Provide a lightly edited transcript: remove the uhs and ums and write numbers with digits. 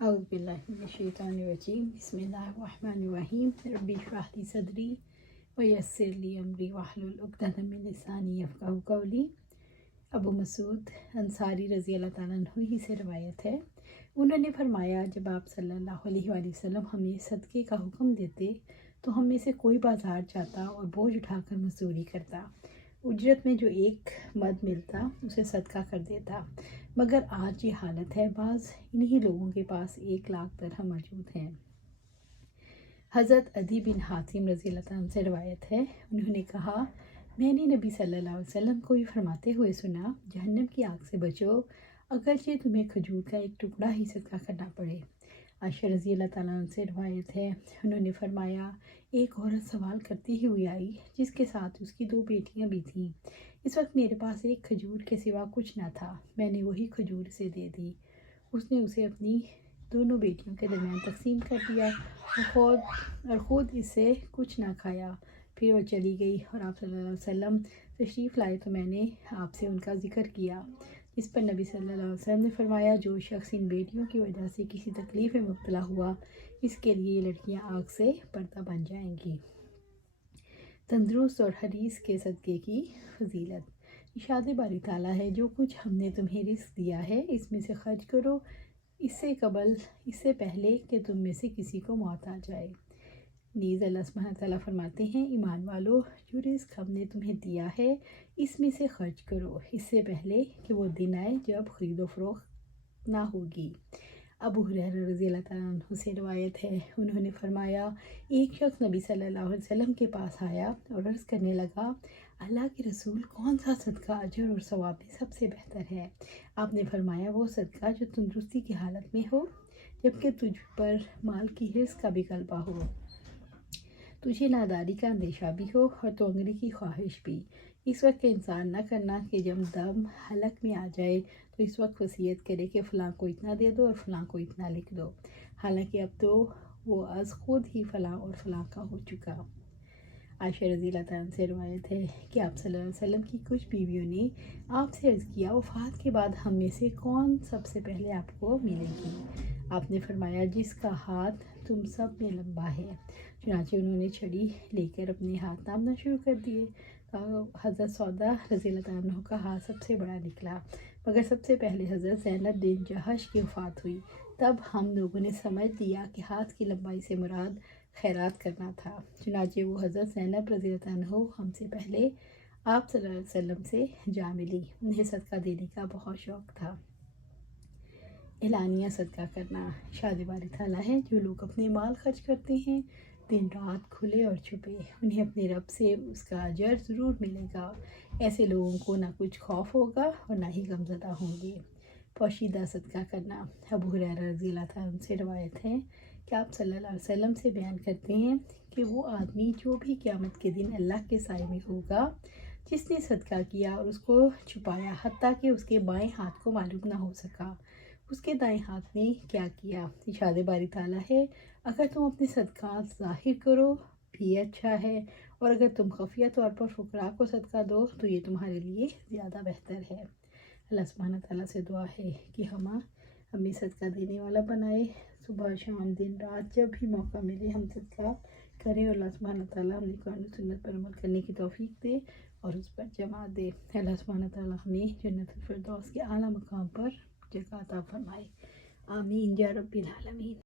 اعوذ باللہ من الشیطان الرجیم بسم اللہ الرحمن الرحیم ربی اشرح لی صدری ویسر لی امری واحلل عقدۃ من لسانی یفقہوا قولی۔ ابو مسعود انصاری رضی اللہ تعالیٰ عنہ ہی سے روایت ہے، انہوں نے فرمایا جب آپ صلی اللہ علیہ وآلہ وسلم ہمیں صدقے کا حکم دیتے تو ہم میں سے کوئی بازار جاتا اور بوجھ اٹھا کر مزدوری کرتا، اجرت میں جو ایک مد ملتا اسے صدقہ کر دیتا، مگر آج یہ حالت ہے، بعض انہی لوگوں کے پاس 1,00,000 درہم موجود ہیں۔ حضرت عدی بن حاتم رضی اللہ عنہ سے روایت ہے، انہوں نے کہا میں نے نبی صلی اللہ علیہ وسلم کو یہ فرماتے ہوئے سنا، جہنم کی آگ سے بچو اگرچہ تمہیں کھجور کا ایک ٹکڑا ہی صدقہ کرنا پڑے۔ عائشہ رضی اللہ تعالیٰ عنہ سے روایت ہے، انہوں نے فرمایا ایک عورت سوال کرتی ہوئی آئی جس کے ساتھ اس کی 2 بیٹیاں بھی تھیں، اس وقت میرے پاس ایک کھجور کے سوا کچھ نہ تھا، میں نے وہی کھجور اسے دے دی، اس نے اسے اپنی دونوں بیٹیوں کے درمیان تقسیم کر دیا اور خود اس سے کچھ نہ کھایا، پھر وہ چلی گئی اور آپ صلی اللہ علیہ وسلم تشریف لائے تو میں نے آپ سے ان کا ذکر کیا، اس پر نبی صلی اللہ علیہ وسلم نے فرمایا جو شخص ان بیٹیوں کی وجہ سے کسی تکلیف میں مبتلا ہوا اس کے لیے یہ لڑکیاں آگ سے پردہ بن جائیں گی۔ تندرست اور حریص کے صدقے کی فضیلت۔ ارشاد باری تعالیٰ ہے جو کچھ ہم نے تمہیں رزق دیا ہے اس میں سے خرچ کرو، اس سے پہلے کہ تم میں سے کسی کو موت آ جائے۔ نیز اللہ سبحانہ تعالیٰ فرماتے ہیں ایمان والو جو رزق ہم نے تمہیں دیا ہے اس میں سے خرچ کرو، اس سے پہلے کہ وہ دن آئے جب خرید و فروخت نہ ہوگی۔ ابو ہریرہ رضی اللہ تعالیٰ عنہ سے روایت ہے، انہوں نے فرمایا ایک شخص نبی صلی اللہ علیہ وسلم کے پاس آیا اور عرض کرنے لگا اللہ کے رسول کون سا صدقہ اجر اور ثواب میں سب سے بہتر ہے؟ آپ نے فرمایا وہ صدقہ جو تندرستی کی حالت میں ہو جبکہ تجھ پر مال کی حرص کا بھی غلبہ ہو، تجھے ناداری کا اندیشہ بھی ہو اور توانگری کی خواہش بھی، اس وقت کا انسان نہ کرنا کہ جب دم حلق میں آ جائے تو اس وقت وصیت کرے کہ فلاں کو اتنا دے دو اور فلاں کو اتنا لکھ دو، حالانکہ اب تو وہ از خود ہی فلاں اور فلاں کا ہو چکا۔ عائشہ رضی اللہ تعالیٰ سے روایت ہے کہ آپ صلی اللہ علیہ وسلم کی کچھ بیویوں نے آپ سے عرض کیا وفات کے بعد ہم میں سے کون سب سے پہلے آپ کو ملے گی؟ آپ نے فرمایا جس کا ہاتھ تم سب میں لمبا ہے، چنانچہ انہوں نے چھڑی لے کر اپنے ہاتھ ناپنا شروع کر دیے، حضرت سودا رضی اللہ تعالیٰ عنہ کا ہاتھ سب سے بڑا نکلا، مگر سب سے پہلے حضرت زینب بنت جہش کی وفات ہوئی، تب ہم لوگوں نے سمجھ لیا کہ ہاتھ کی لمبائی سے مراد خیرات کرنا تھا، چنانچہ وہ حضرت زینب رضی اللہ عنہ ہم سے پہلے آپ صلی اللہ علیہ وسلم سے جا ملی، انہیں صدقہ دینے کا بہت شوق تھا۔ اعلانیہ صدقہ کرنا۔ ارشاد باری تعالیٰ ہے جو لوگ اپنے مال خرچ کرتے ہیں دن رات کھلے اور چھپے انہیں اپنے رب سے اس کا اجر ضرور ملے گا، ایسے لوگوں کو نہ کچھ خوف ہوگا اور نہ ہی غمزدہ ہوں گے۔ پوشیدہ صدقہ کرنا۔ ابو ہریرہ رضی اللہ عنہ سے روایت ہے کہ آپ صلی اللہ علیہ وسلم سے بیان کرتے ہیں کہ وہ آدمی جو بھی قیامت کے دن اللہ کے سائے میں ہوگا جس نے صدقہ کیا اور اس کو چھپایا حتیٰ کہ اس کے بائیں ہاتھ کو معلوم نہ ہو سکا اس کے دائیں ہاتھ نے کیا کیا۔ ارشاد باری تعالیٰ ہے اگر تم اپنے صدقات ظاہر کرو بھی اچھا ہے اور اگر تم خفیہ طور پر فقراء کو صدقہ دو تو یہ تمہارے لیے زیادہ بہتر ہے۔ اللہ سبحانہ تعالیٰ سے دعا ہے کہ ہمیں صدقہ دینے والا بنائے، صبح شام دن رات جب بھی موقع ملے ہم صدقہ کریں اور اللہ سبحانہ تعالیٰ ہمیں قرآن و سنت پر عمل کرنے کی توفیق دے اور اس پر جمع دے۔ اللہ سبحانہ تعالیٰ ہمیں جنت الفردوس کے اعلیٰ مقام پر جگہ عطا فرمائے، آمین یا رب العالمین۔